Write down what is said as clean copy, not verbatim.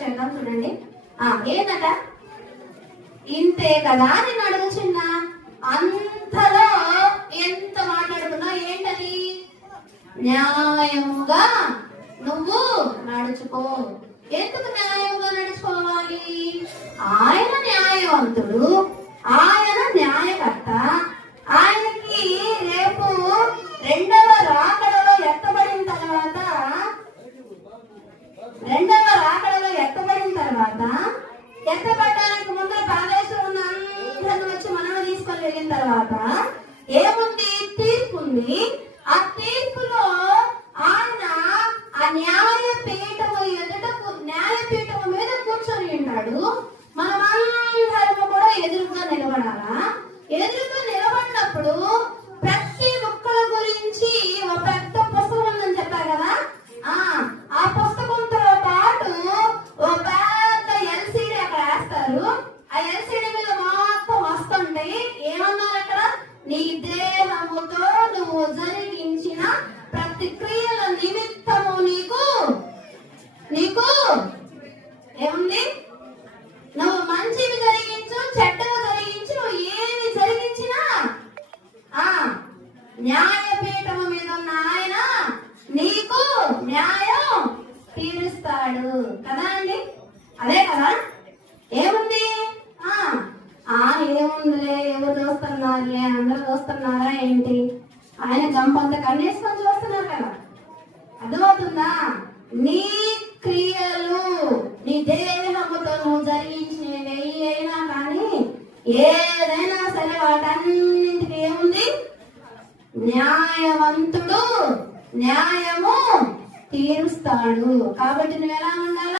చేద్దాం చూడండి. ఏంటట ఇంతే కదా నేను అడుగుచున్నా. అంతలో ఎంత మాట్లాడుతున్నా ఏంటది? న్యాయముగా నువ్వు నడుచుకో. ఎందుకు న్యాయంగా నడుచుకోవాలి? ఆయన న్యాయవంతుడు, ఆయన న్యాయకర్త. ఆయనకి రేపు రెండవ రాకడలో ఎత్తబడిన తర్వాత ఎత్తబడడానికి ముందు పాదేశ్వరం ఉన్న అందరిని వచ్చి మనం తీసుకొని వెళ్ళిన తర్వాత ఏముంది? తీర్పు ఉంది. ఆ తీర్పులో ఆయన ఆ న్యాయపీఠము మీద కూర్చొని ఉన్నాడు. మనమందరము కూడా ఎదురుగా నిలబడాలా? ఎదురుగా నిలబడినప్పుడు ప్రతి ఒక్కల గురించి ఒక పెద్ద పుస్తకం ఉందని చెప్పారు కదా. ఆ పుస్తకంతో పాటు ఓ పెద్ద ఎల్సీడీ అక్కడ వేస్తారు. ఆ ఎల్సీడీ మీద మొత్తం వస్తుంటాయి. ఏమన్నారు అక్కడ? నీ దేహముతో నువ్వు జరిగించిన ప్రతి క్రియల నిమిత్తము నీకు ఏముంది? నువ్వు మంచివి జరిగించు, చెడ్డవి జరిగించు, నువ్వు ఏమి జరిగించినా న్యాయపీఠము మీద ఉన్న ఆయన నీకు న్యాయం తీరుస్తాడు కదా అండి. అదే కదా. ఏముంది? ఏముందిలే, ఎవరు చూస్తున్నారులే, అందరూ చూస్తున్నారా ఏంటి? ఆయన గంపంత కన్నేసుకొని చూస్తున్నారు కదా. అర్థమవుతుందా? నీ క్రియలు, నీ దేహముతో నువ్వు జరిగించినవి అయినా కానీ ఏదైనా సరే వాటన్నింటికి ఏముంది? న్యాయవంతుడు న్యాయము తీరుస్తాడు. కాబట్టి నువ్వు ఎలా ఉండాలి?